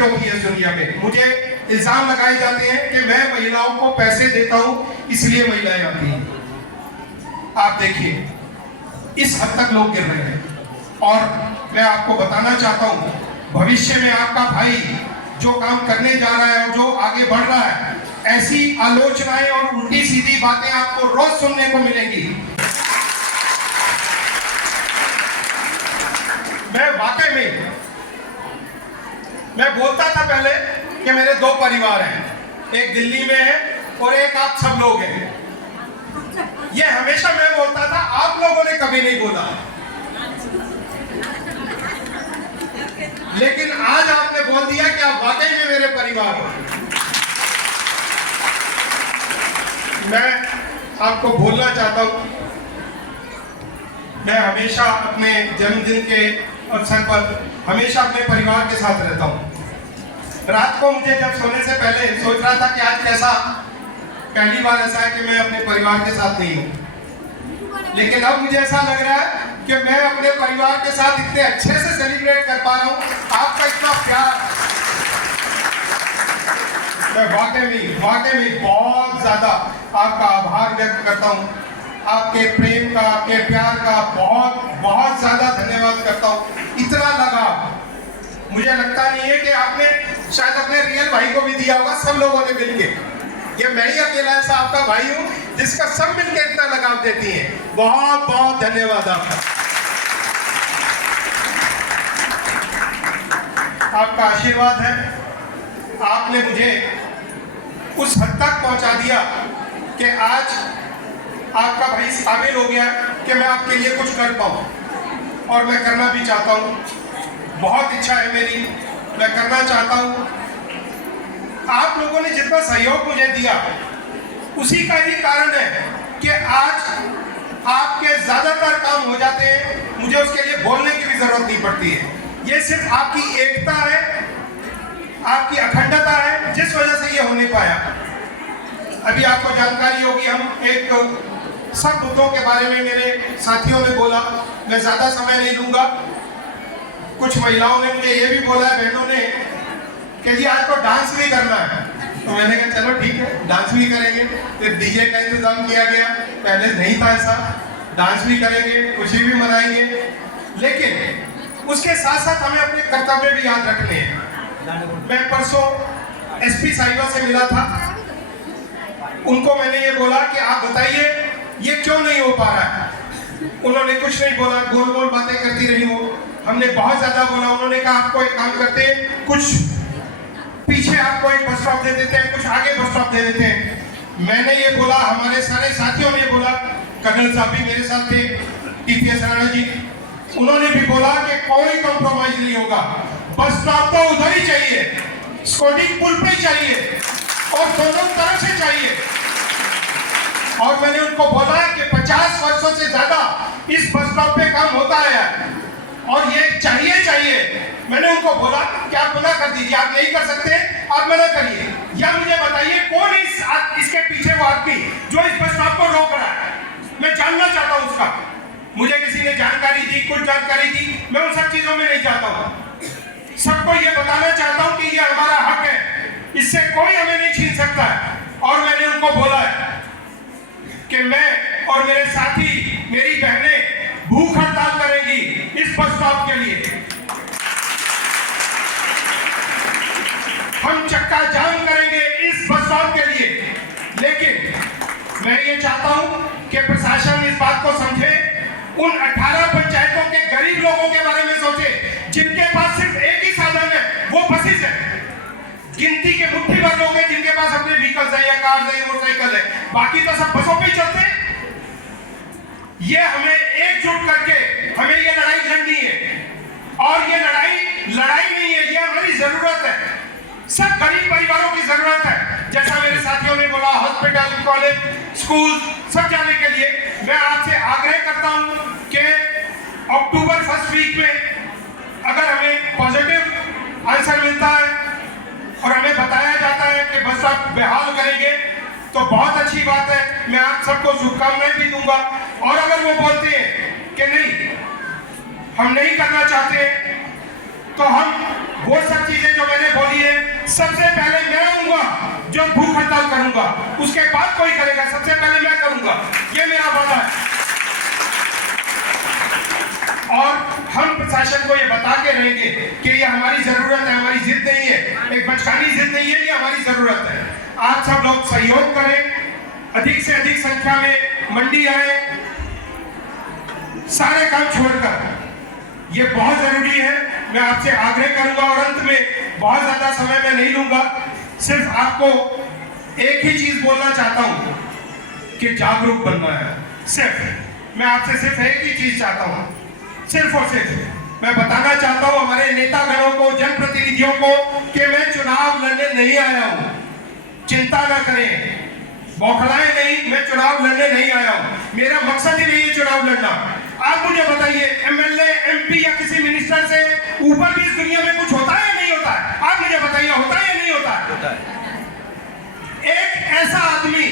Respect होती है इस दुनिया में। मुझे इल्जाम लगाए जाते हैं कि मैं महिलाओं को पैसे देता हूं इसलिए महिलाएं आती हैं। आप देखिए इस हद तक लोग गिर रहे हैं। और मैं आपको बताना चाहता हूं, भविष्य में आपका भाई जो काम करने जा रहा है और जो आगे बढ़ रहा है, ऐसी आलोचनाएं और उल्टी सीधी बातें आपको रोज सुनने को मिलेंगी। मैं वाकई में मैं बोलता था पहले कि मेरे दो परिवार हैं, एक दिल्ली में है और एक आप सब लोग हैं। ये हमेशा मैं बोलता था, आप लोगों ने कभी नहीं बोला। लेकिन आज आपने बोल दिया कि आप वाकई में मेरे परिवार हो। मैं आपको बोलना चाहता हूं, मैं हमेशा अपने जन्मदिन के अवसर पर हमेशा अपने परिवार के साथ रहता हूं। रात को मुझे जब सोने से पहले सोच रहा था कि आज कैसा, पहली बार ऐसा है कि मैं अपने परिवार के साथ नहीं हूं। लेकिन अब मुझे ऐसा लग रहा है कि मैं अपने परिवार के साथ इतने अच्छे से सेलिब्रेट कर पा रहा हूं। आपका इतना प्यार, मैं वाकई में बहुत ज्यादा आपका आभार व्यक्त करता हूं। आपके प्रेम का, आपके प्यार का बहुत ज्यादा धन्यवाद करता हूं। इतना लगा, मुझे लगता नहीं है कि आपने शायद अपने रियल भाई को भी दिया होगा, सब लोगों ने मिलकर। ये मैं ही अकेला ऐसा आपका भाई हूं जिसका सब मिलकर इतना लगाव देती हैं। बहुत धन्यवाद आपका आशीर्वाद है। आपने मुझे उस हद तक पहुंचा दिया कि आज आपका भाई इस काबिल हो गया कि मैं आपके लिए कुछ कर पाऊं, और मैं करना भी चाहता हूं। बहुत इच्छा है मेरी, मैं करना चाहता हूं। आप लोगों ने जितना सहयोग मुझे दिया उसी का ही कारण है कि आज आपके ज्यादातर काम हो जाते हैं, मुझे उसके लिए बोलने की भी जरूरत नहीं पड़ती है। ये सिर्फ आपकी एकता है, आपकी अखंडता है, जिस वजह से ये हो नहीं पाया। अभी आपको जानकारी होगी, हम एक सब मुद्दों के बारे में मेरे साथियों ने बोला, मैं ज्यादा समय नहीं लूंगा। कुछ महिलाओं ने मुझे ये भी बोला है, बहनों ने, कि जी आज तो डांस भी करना है। तो मैंने कहा चलो ठीक है, डांस भी करेंगे। फिर डीजे का इंतजाम किया गया, पहले नहीं था ऐसा। डांस भी करेंगे, खुशी भी मनाएंगे, लेकिन उसके साथ साथ हमें अपने कर्तव्य भी याद रखने हैं। मैं परसों एसपी साहिबा से मिला था, उनको मैंने ये बोला कि आप बताइए ये क्यों नहीं हो पा रहा है। उन्होंने कुछ नहीं बोला, गोल गोल बातें करती रही वो। हमने बहुत ज्यादा बोला, उन्होंने कहा आपको एक काम करते हैं, कुछ पीछे आपको एक बस स्टॉप दे देते हैं, कुछ आगे बस स्टॉप दे देते हैं। मैंने ये बोला, हमारे सारे साथियों ने बोला, कर्नल साहब भी मेरे साथ थे, टीपीएस राणा जी, उन्होंने भी बोला कि कोई कॉम्प्रोमाइज नहीं होगा, बस स्टॉप तो उधर ही चाहिए, स्कोडिंग पुल पे ही चाहिए और दोनों तरफ से चाहिए। और मैंने उनको बोला कि 50 वर्षों से ज्यादा इस बस स्टॉप पे काम होता है और ये चाहिए। मैंने उनको बोला कि आप मना कर दीजिए, आप नहीं कर सकते, आप मना करिए, या मुझे बताइए कौन इसके पीछे वो आपकी जो इस बस स्टॉप को रोक रहा है। मैं जानना चाहता हूं उसका। मुझे किसी ने जानकारी दी, कुछ जानकारी दी, मैं उन सब चीजों में नहीं जाता हूं। सबको ये बताना चाहता हूं कि ये हमारा हक है, इससे कोई हमें नहीं छीन सकता है। और मैंने उनको बोला है कि मैं और मेरे साथी, मेरी बहनें भूख हड़ताल करेंगी इस बस स्टॉप के लिए। हम चक्का जाम करेंगे इस बस स्टॉप के लिए। लेकिन मैं ये चाहता हूं कि प्रशासन इस बात को समझे, उन 18 पंचायतों के गरीब लोगों के बारे में सोचे जिनके पास सिर्फ एक ही साधन है, वो बसेस है। गिनती के मुट्ठी भर लोग हैं जिनके पास अपने व्हीकल्स है, या कार है, मोटरसाइकिल है, बाकी तो सब बसों पे ही चलते हैं। ये हमें एकजुट करके हमें ये लड़ाई लड़नी है। और ये लड़ाई नहीं है, ये हमारी जरूरत है, सब गरीब परिवारों की जरूरत है। जैसा मेरे साथियों ने बोला, हॉस्पिटल, कॉलेज, स्कूल सब जाने के लिए मैं आपसे आग्रह करता हूं कि अक्टूबर फर्स्ट वीक में अगर हमें पॉजिटिव आंसर मिलता है और हमें बताया जाता है कि बस आप बहाल करेंगे तो बहुत अच्छी बात है, मैं आप सबको शुभकामनाएं भी दूंगा। और अगर वो बोलते हैं कि नहीं हम नहीं करना चाहते तो हम वो सब चीजें जो मैंने बोली है, सबसे पहले मैं आऊंगा जो भूख हड़ताल करूंगा, उसके बाद कोई करेगा, सबसे पहले मैं करूंगा, ये मेरा वादा है। और हम प्रशासन को ये बता के रहेंगे कि ये हमारी जरूरत है, हमारी जिद नहीं है, एक बचकानी जिद नहीं है, ये हमारी जरूरत है। आप सब लोग सहयोग करें, अधिक से अधिक संख्या में मंडी आए, सारे काम छोड़कर, ये बहुत जरूरी है। मैं आपसे आग्रह करूंगा और अंत में बहुत ज्यादा समय मैं नहीं लूंगा, सिर्फ आपको एक ही चीज बोलना चाहता हूं कि जागरूक बनना है। सिर्फ मैं आपसे सिर्फ एक ही चीज चाहता हूं, सिर्फ और सिर्फ मैं बताना चाहता हूं हमारे नेतागणों को, जनप्रतिनिधियों को कि मैं चुनाव लड़ने नहीं आया हूं। चिंता ना करें, बौखलाएं नहीं, मैं चुनाव लड़ने नहीं आया हूं। मेरा मकसद ही नहीं है चुनाव लड़ना। आप मुझे बताइए, एमएलए, एमपी या किसी मिनिस्टर से ऊपर भी इस दुनिया में कुछ होता है या नहीं होता है? आप मुझे बताइए, होता है या नहीं होता है? होता है। एक ऐसा आदमी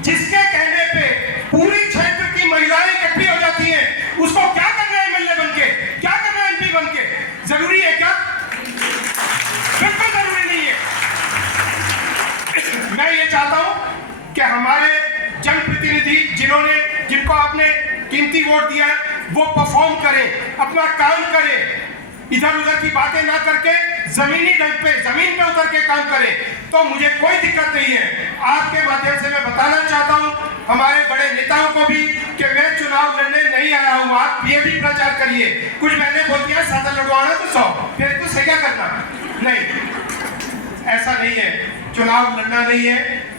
जिसके कहने पे पूरी क्षेत्र की महिलाएं इकट्ठी हो जाती हैं, उसको क्या करना है एमएलए बनके, क्या करना है एमपी बनके? जरूरी है क्या? बिल्कुल जरूरी नहीं है। मैं ये चाहता हूं कि हमारे जनप्रतिनिधि जिनको आपने कीमती वोट दिया है, वो परफॉर्म करें, अपना काम करें, इधर उधर की बातें ना करके जमीनी ढंग पे, जमीन पे उतर के काम करें, तो मुझे कोई दिक्कत नहीं है। आपके माध्यम से मैं बताना चाहता हूं हमारे बड़े नेताओं को भी कि मैं चुनाव लड़ने नहीं आया हूं। आप ये भी प्रचार करिए, कुछ मैंने बोल दिया 7 लड़वाना तो 100, फिर तो क्या करना? नहीं, ऐसा नहीं है, चुनाव लड़ना नहीं है,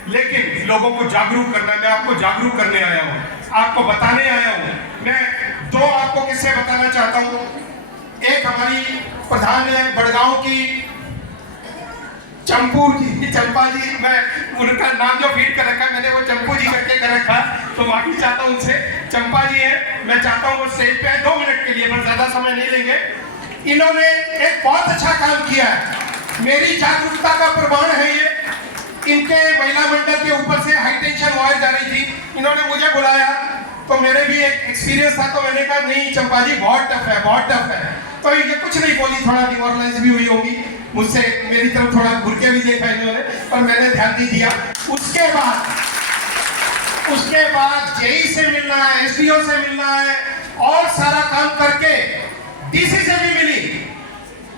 लेकिन लोगों को जागरूक करना है। मैं आपको जागरूक करने आया हूं, आपको बताने आया हूं। मैं 2 आपको किस्से बताना चाहता हूं। एक हमारी प्रधान है बड़गांव की, चंपू जी, चंपा जी, मैं उनका नाम जो फीड कर रखा है मैंने, वो चंपू जी करके कर रखा, तो माफी चाहता हूं उनसे। चंपा जी है, मैं चाहता हूं वो स्टेज पे 2 मिनट के लिए, बस ज्यादा समय नहीं लेंगे। इन्होंने एक बहुत अच्छा काम किया है, मेरी जागरूकता का प्रमाण है ये। इनके महिला मंडल के ऊपर से हाई टेंशन वायर जा रही थी, इन्होंने मुझे बुलाया, तो मेरे भी एक एक्सपीरियंस था, तो मैंने कहा नहीं चंपा जी बहुत टफ है, बहुत टफ है। तो ये कुछ नहीं बोली, थोड़ा डिमोरलाइज भी हुई होगी मुझसे, मेरी तरफ थोड़ा घुर के भी देखा इन्होंने, पर मैंने ध्यान नहीं दिया। उसके बाद जेई से मिलना है, एसडीओ से मिलना है, और सारा काम करके डीसी से भी मिली,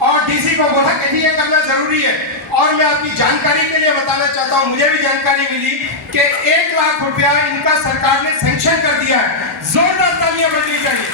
और डीसी को बोला कि ये करना जरूरी है। और मैं आपकी जानकारी के लिए बताना चाहता हूं, मुझे भी जानकारी मिली कि 1 लाख रुपया इनका सरकार ने सैंक्शन कर दिया है। जोरदार तालियां बजनी चाहिए।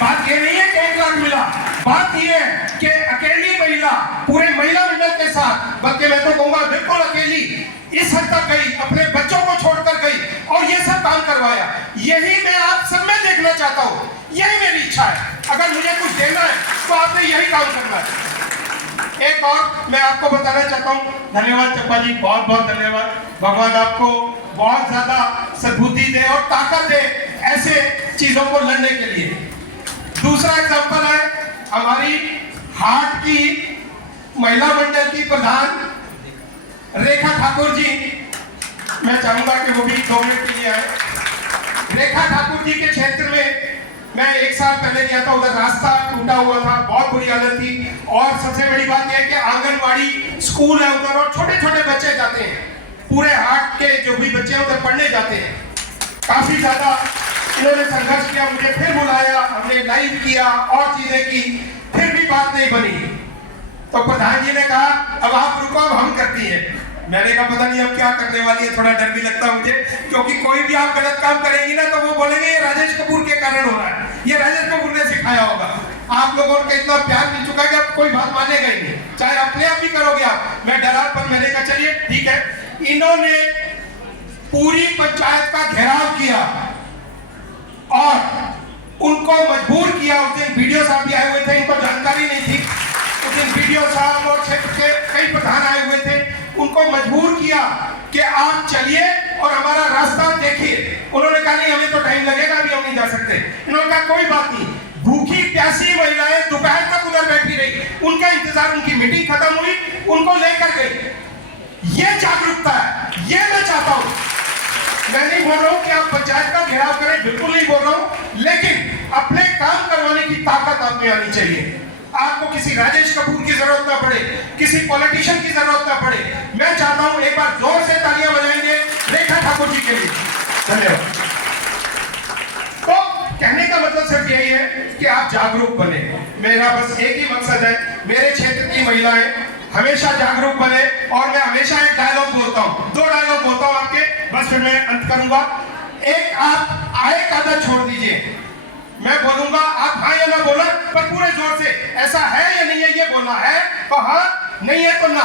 बात ये नहीं है कि 1 लाख मिला, बात ये है कि अकेली महिला पूरे महिला मंडल के साथ, बल्कि मैं तो कहूंगा बिल्कुल अकेली, इस हद तक गई, अपने बच्चों को छोड़कर गई और ये सब काम करवाया। यही मैं आप सब में देखना चाहता हूं, यही मेरी इच्छा है। अगर मुझे कुछ देना है तो आपने यही काम करना है। एक और मैं आपको बताना चाहता हूं, धन्यवाद चंपा जी, बहुत बहुत धन्यवाद। भगवान आपको बहुत ज्यादा सद्बुद्धि दे और ताकत दे ऐसे चीजों को लड़ने के लिए। दूसरा एग्जांपल है हमारी हाट की महिला मंडल की प्रधान रेखा ठाकुर जी, मैं चाहूंगा कि वो भी 2 मिनट के लिए आए। रेखा ठाकुर जी के क्षेत्र में मैं 1 साल पहले गया था, उधर रास्ता टूटा हुआ था, बहुत बुरी हालत थी, और सबसे बड़ी बात यह है कि आंगनवाड़ी स्कूल है उधर, और छोटे छोटे बच्चे जाते हैं, पूरे हाट के जो भी बच्चे उधर पढ़ने जाते हैं। काफी ज्यादा इन्होंने संघर्ष किया, मुझे फिर बुलाया, हमने लाइव किया और चीजें की, फिर भी बात नहीं बनी। तो प्रधान जी ने कहा अब आप रुको, अब हम करती है। मैंने कहा पता नहीं अब क्या करने वाली है, थोड़ा डर भी लगता मुझे, क्योंकि कोई भी आप गलत काम करेंगी ना तो वो बोलेंगे ये राजेश कपूर के कारण हो रहा है, ये राजेश कपूर ने सिखाया होगा। आप लोगों का इतना प्यार मिल चुका है कि अब कोई बात मानेगा ही नहीं, चाहे अपने आप भी करोगे आप। मैं डरा, पर मैंने कहा चलिए ठीक है। इन्होंने पूरी पंचायत का घेराव किया और उनको मजबूर किया। उस दिन वीडियो साहब भी आए हुए थे, इनको जानकारी नहीं थी, उस दिन वीडियो साहब और क्षेत्र के कई प्रधान आए हुए थे, उनको मजबूर किया कि आप चलिए और हमारा रास्ता देखिए। उन्होंने कहा नहीं हमें तो टाइम लगेगा, अभी हम नहीं जा सकते। इन्होंने कहा कोई बात नहीं। भूखी प्यासी महिलाएं दोपहर तक उधर बैठी रही, उनका इंतजार, उनकी मीटिंग खत्म हुई, उनको लेकर गई। ये जागरूकता है, ये मैं चाहता हूं। मैं नहीं बोल रहा हूं कि आप पंचायत का घेराव करें, बिल्कुल नहीं बोल रहा हूं, लेकिन अपने काम करवाने की ताकत आप में आनी चाहिए। आपको किसी राजेश कपूर की जरूरत ना पड़े, किसी पॉलिटिशियन की जरूरत ना पड़े। मैं चाहता हूं एक बार जोर से तालियां बजाएंगे रेखा ठाकुर जी के लिए। धन्यवाद। तो कहने का मतलब सिर्फ यही है कि आप जागरूक बने। मेरा बस एक ही मकसद है, मेरे क्षेत्र की महिलाएं हमेशा जागरूक बने। और मैं हमेशा एक डायलॉग बोलता हूं, 2 डायलॉग बोलता हूं आपके, बस फिर मैं अंत करूंगा। एक, आप आए का आदत छोड़ दीजिए। मैं बोलूंगा, आप हाँ या ना बोला, पर पूरे जोर से ऐसा है या नहीं है ये बोलना है तो हाँ, नहीं है तो ना।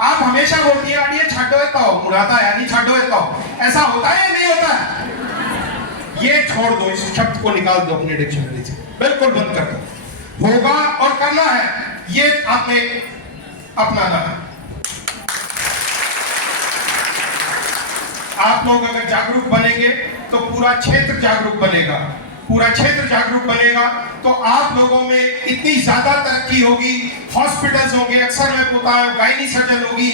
आप हमेशा बोलती है अड़ी छाटो तो मुरादा यानी छाटो तो, ऐसा होता है या नहीं होता है? ये छोड़ दो, इस शब्द को निकाल दो अपने डिक्शनरी से, बिल्कुल बंद कर दो। होगा और करना है, ये आपने अपनाना है। आप लोग अगर जागरूक बनेंगे तो पूरा क्षेत्र जागरूक बनेगा। पूरा क्षेत्र जागरूक बनेगा तो आप लोगों में इतनी ज्यादा तरक्की होगी। हॉस्पिटल्स होंगे, अक्सर मैं बोलता हूं, गायनी सर्जन होगी,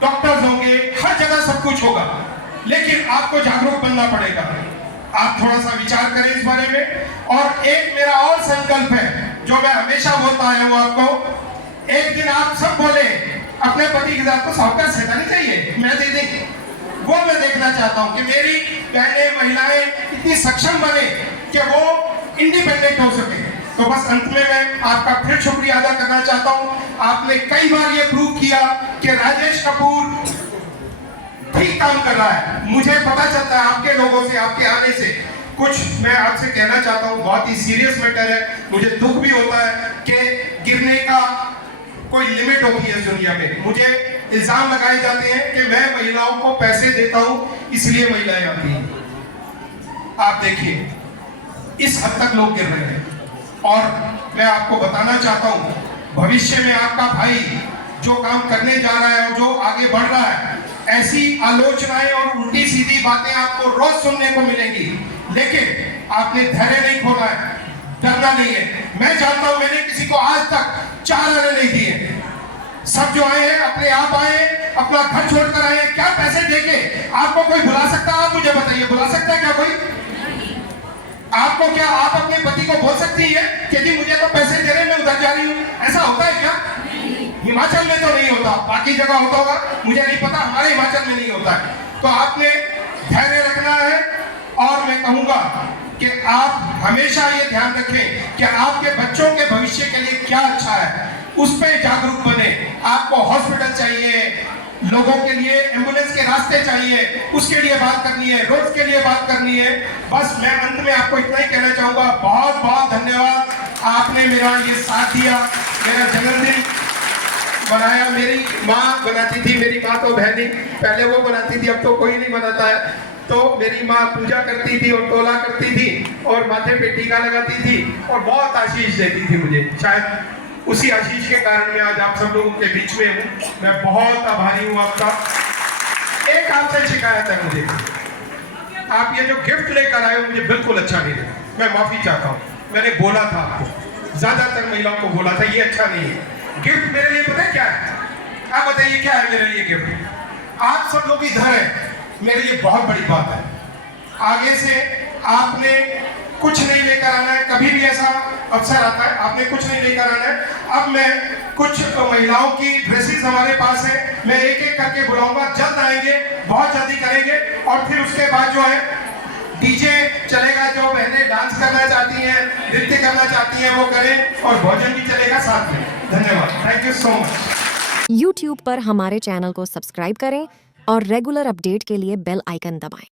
डॉक्टर्स होंगे, हर जगह सब कुछ होगा। लेकिन आपको जागरूक बनना पड़ेगा। आप थोड़ा सा विचार करें इस बारे में। और एक मेरा और संकल्प है जो मैं हमेशा बोलता आया हूं आपको, एक दिन आप सब बोले अपने पति के साथ तो साहूकार शैतानी चाहिए, मैं दे देंगे। वो मैं देखना चाहता हूं कि मेरी बहनें, महिलाएं इतनी सक्षम बने कि वो इंडिपेंडेंट हो सके। तो बस अंत में मैं आपका फिर शुक्रिया अदा करना चाहता हूं। आपने कई बार ये प्रूव किया कि राजेश कपूर ठीक काम कर रहा है। मुझे पता चलता है आपके लोगों से, आपके आने से। कुछ मैं आपसे कहना चाहता हूं, बहुत ही सीरियस मैटर है, मुझे दुख भी होता है कि गिरने का कोई लिमिट होती है इस दुनिया में। मुझे इल्जाम लगाए जाते हैं कि मैं महिलाओं को पैसे देता हूं इसलिए महिलाएं आती हैं। आप देखिए इस हद तक लोग गिर रहे हैं। और मैं आपको बताना चाहता हूं, भविष्य में आपका भाई जो काम करने जा रहा है और जो आगे बढ़ रहा है, ऐसी आलोचनाएं और उल्टी सीधी बातें आपको रोज सुनने को मिलेंगी। लेकिन आपने धैर्य नहीं खोना है, डरना नहीं है। मैं जानता हूं मैंने किसी को आज तक 4 आने नहीं दिए। सब जो आए हैं अपने आप आए, अपना घर छोड़कर आए। क्या पैसे देके आपको कोई बुला सकता है? आप मुझे बताइए, बुला सकता है क्या कोई? आपको क्या, आप अपने पति को बोल सकती है कि जी मुझे तो पैसे दे रहे, मैं उधर जा रही हूँ? ऐसा होता है क्या? हिमाचल में तो नहीं होता, बाकी जगह होता होगा, मुझे नहीं पता, हमारे हिमाचल में नहीं होता है। तो आपने धैर्य रखना है। और मैं कहूंगा कि आप हमेशा ये ध्यान रखें कि आपके बच्चों के भविष्य के लिए क्या अच्छा है, उस पर जागरूक बने। आपको हॉस्पिटल चाहिए, लोगों के लिए एम्बुलेंस के रास्ते चाहिए, उसके लिए बात करनी है, रोड के लिए बात करनी है। बस मैं अंत में आपको इतना ही कहना चाहूंगा, बहुत बहुत धन्यवाद। आपने मेरा ये साथ दिया, मेरा जन्मदिन बनाया। मेरी माँ बनाती थी, मेरी माँ तो बहनी पहले वो बनाती थी, अब तो कोई नहीं बनाता है। तो मेरी माँ पूजा करती थी और तोला करती थी और माथे पे टीका लगाती थी और बहुत आशीष देती थी मुझे। शायद उसी आशीष के कारण मैं आज आप सब लोगों के बीच में हूँ। मैं बहुत आभारी हूँ आपका। एक आपसे शिकायत है मुझे, आप ये जो गिफ्ट लेकर आए हो मुझे बिल्कुल अच्छा नहीं लगा, मैं माफी चाहता हूँ। मैंने बोला था आपको, ज्यादातर महिलाओं को बोला था ये अच्छा नहीं है। गिफ्ट मेरे लिए पता है क्या है? आप बताइए क्या है मेरे लिए गिफ्ट? आप सब लोग इधर हैं, मेरे लिए बहुत बड़ी बात है। आगे से आपने कुछ नहीं लेकर आना है, कभी भी ऐसा अवसर आता है आपने कुछ नहीं लेकर आना है। अब मैं कुछ महिलाओं की ड्रेसेस हमारे पास है, मैं एक एक करके बुलाऊंगा, जल्द आएंगे, बहुत जल्दी करेंगे। और फिर उसके बाद जो है डीजे चलेगा, जो बहनें डांस करना चाहती हैं, नृत्य करना चाहती हैं वो करें, और भोजन भी चलेगा साथ में। धन्यवाद, thank you so much. YouTube पर हमारे चैनल को सब्सक्राइब करें और रेगुलर अपडेट के लिए बेल आइकन दबाएं।